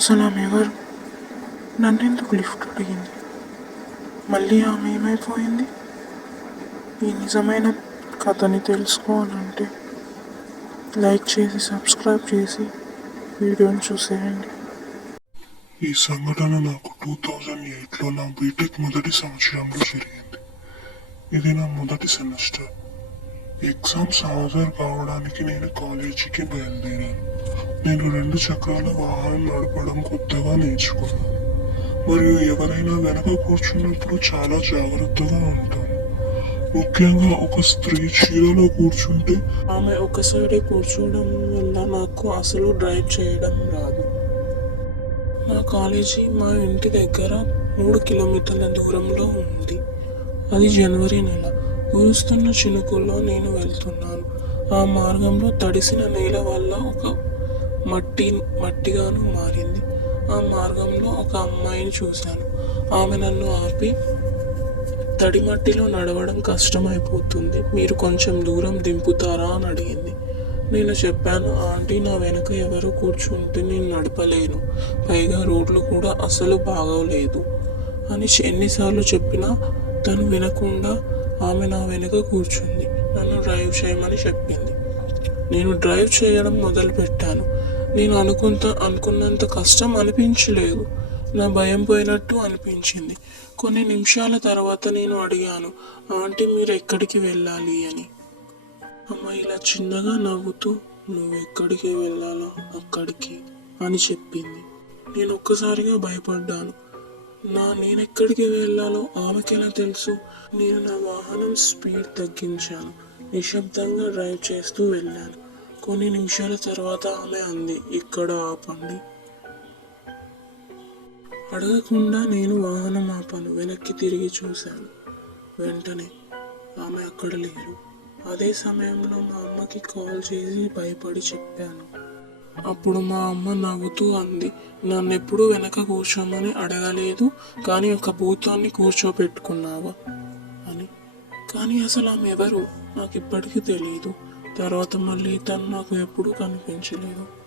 అసలు ఆమె ఎవరు? నన్నెందుకు లిఫ్ట్ అడిగింది? మళ్ళీ ఆమె ఏమైపోయింది? ఈ నిజమైన కథని తెలుసుకోవాలంటే లైక్ చేసి సబ్స్క్రైబ్ చేసి వీడియోని చూసేయండి. ఈ సంఘటన నాకు టూ థౌజండ్ ఎయిట్లో నా బీటెక్ మొదటి సంవత్సరంలో జరిగింది. ఇది నా మొదటి సెమిస్టర్. ఎగ్జామ్స్ హాజరు కావడానికి నేను కాలేజీకి బయలుదేరాను. నేను రెండు చక్రాల వాహనం నడపడం కొత్తగా నేర్చుకున్నాను. మరియు ఎవరైనా వెనక కూర్చున్నప్పుడు చాలా జాగ్రత్తగా ఉంటాను. ముఖ్యంగా ఒక స్త్రీ చీరలో కూర్చుంటే ఆమె ఒక సైడే కూర్చోవడం వల్ల నాకు అసలు డ్రైవ్ చేయడం రాదు. మా కాలేజీ మా ఇంటి దగ్గర మూడు కిలోమీటర్ల దూరంలో ఉంది. అది జనవరి నెల. కురుస్తున్న చినుకుల్లో నేను వెళ్తున్నాను. ఆ మార్గంలో తడిసిన నేల వల్ల ఒక మట్టి మట్టిగాను మారింది. ఆ మార్గంలో ఒక అమ్మాయిని చూశాను. ఆమె నన్ను ఆపి తడి మట్టిలో నడవడం కష్టమైపోతుంది. మీరు కొంచెం దూరం దింపుతారా? అని అడిగింది. నేను చెప్పాను ఆంటీ నా వెనుక ఎవరు కూర్చుంటే నేను నడపలేను. పైగా రోడ్లు కూడా అసలు బాగోలేదు. అని ఎన్నిసార్లు చెప్పినా తను వినకుండా ఆమె నా వెనుక కూర్చుంది. నన్ను డ్రైవ్ చేయమని చెప్పింది. నేను డ్రైవ్ చేయడం మొదలుపెట్టాను. నేను అనుకుంత అనుకున్నంత కష్టం అనిపించలేదు. నా భయం పోయినట్టు అనిపించింది. కొన్ని నిమిషాల తర్వాత నేను అడిగాను ఆంటీ మీరు ఎక్కడికి వెళ్ళాలి? అని. అమ్మ ఇలా చిన్నగా నవ్వుతూ నువ్వు ఎక్కడికి వెళ్ళాలో? అక్కడికి? అని చెప్పింది. నేను ఒక్కసారిగా భయపడ్డాను. నా నేను ఎక్కడికి వెళ్ళాలో ఆమెకి ఎలా తెలుసు? నేను నా వాహనం స్పీడ్ తగ్గించాను. నిశ్శబ్దంగా డ్రైవ్ చేస్తూ వెళ్ళాను. కొన్ని నిమిషాల తర్వాత ఆమె అంది ఇక్కడ ఆపండి. అడగకుండా నేను వాహనం ఆపాను వెనక్కి తిరిగి చూశాను. వెంటనే ఆమె అక్కడ లేరు. అదే సమయంలో మా అమ్మకి కాల్ చేసి భయపడి చెప్పాను. అప్పుడు మా అమ్మ నవ్వుతూ అంది నన్ను ఎప్పుడు వెనక కూర్చోమని అడగలేదు కానీ ఒక భూతాన్ని కూర్చోపెట్టుకున్నావా? అని. కానీ అసలు ఆమె ఎవరు? నాకు ఇప్పటికీ తెలియదు తర్వాత మళ్ళీ తను నాకు ఎప్పుడూ కనిపించలేదు.